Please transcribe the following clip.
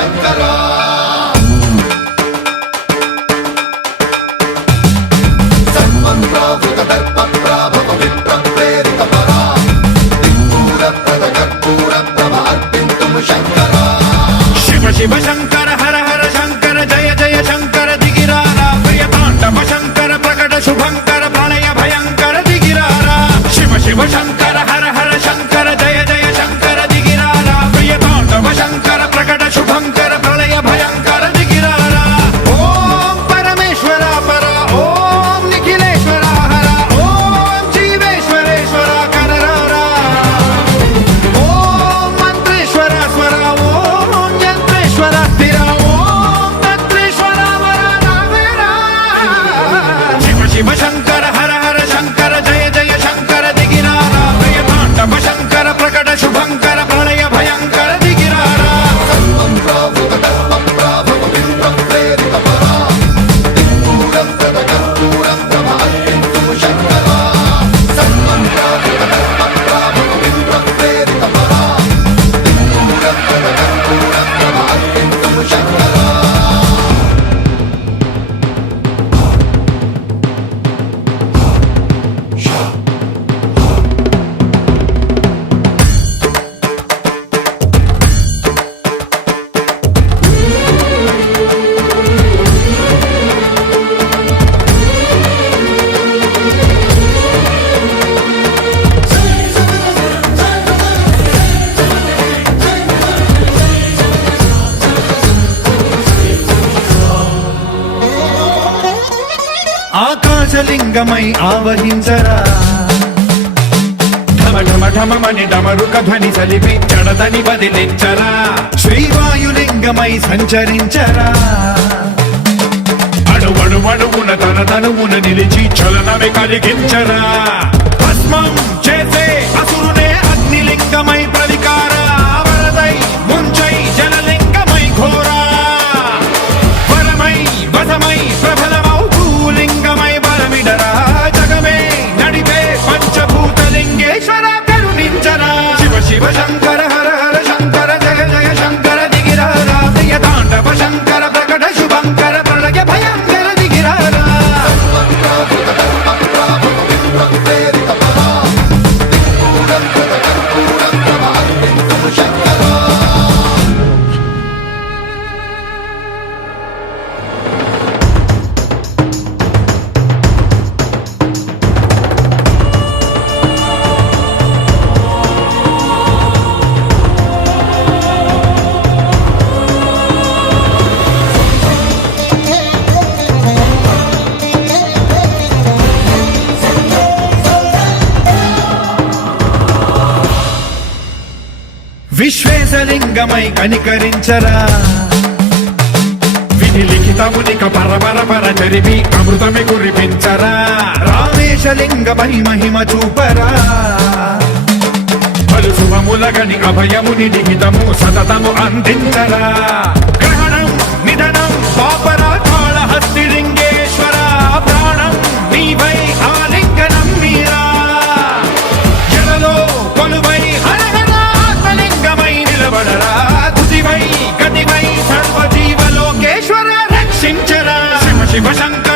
శంకరా సన్మంత్రావృత దర్ప ప్రాభవ విప్ర ప్రేరిత పరా దిక్పూర ప్రద కర్పూర ప్రభ అర్పింతుము శంకరా శివ శివ శంకర హర హర శంకర జయ జయ శంకర దిగిరారా ప్రియ తాండవ శంకర ప్రకట శుభంకర ప్రళయ భయంకర దిగిరారా శివ శివ శంకర హర హర శంకర జయ జయ శంకర దిగిరారా ప్రియ తాండవ శంకర ప్రకట శుభంకర ప్రళయ భయంకర దిగిరారా ఓం పరమేశ్వర పర ఓం నిఖిలేశ్వర హర ఓం జీవేశ్వరేశ్వర కరరారా ఓం మంత్రేశ్వర స్వర ఓం యంత్రేశ్వర స్థిర ఓం తంత్రేశ్వర వర నావేరా శివ శివ శంకర హర హర శంకర జయ జయ శంకర దిగిరారా ప్రియ తాండవ శంకర ప్రకట శుభంకర ప్రళయ భయంకర దిగిరారా సన్మంత్రావృత దర్ప ప్రాభవ విప్ర ప్రేరిత పరా దిక్పూర ప్రద కర్పూర ప్రభ అర్పింతుము శంకరా సన్మంత్రావృత దర్ప ప్రాభవ విప్ర ప్రేరిత పరా దిక్పూర ప్రద కర్పూర ప్రభ అర్పింతుము శంకరా ఆకాశలింగమై ఆవహించరా ఢమ ఢమ ఢమమని డమరుక ధ్వని సలిపి జడదని బదిలించరా శ్రీవాయులింగమై సంచరించరా అణువణువున తన తనువున నిలిచి చలనమే కలిగించరా భస్మం చేసే అసురునే అగ్నిలింగమై ప్రవికార వరదై ముంచై జలలింగమై ఘోరా వరమై వసమై ప్రబలమౌ భూలింగమై బలమిడరా జగమే నడిపే పంచభూతలింగేశ్వర కరుణించరా శివ శివ శంకర హర హర శంకర జయ జయ శంకర దిగిరారా ప్రియ తాండవ శంకర ప్రకట శుభంకర ప్రళయ భయంకర దిగిరారా సన్మంత్రావృత దర్ప ప్రాభవ విప్ర ప్రేరిత పరా దిక్పూర ప్రద కర్పూర ప్రభ అర్పింతుము శంకరా విశ్వేశలింగమై కనికరించరా విధి లిఖితమునిక పరపర పర జరిపి అమృతమి కురిపించరా రామేశలింగమై మహిమ చూపరా పలు శుభములగని అభయముని లిఖితము సతతము అందించరా గ్రహణం నిధనం పాపర కాళహస్తి లింగేశ్వర ప్రాణం నీవై ఆలింగనం మీరా జలలో కొలువై హర హర ఆత్మలింగమై నిలబడరా తుదివై గతివై సర్వజీవలోకేశ్వర రక్షించరా శివ శివ శంకర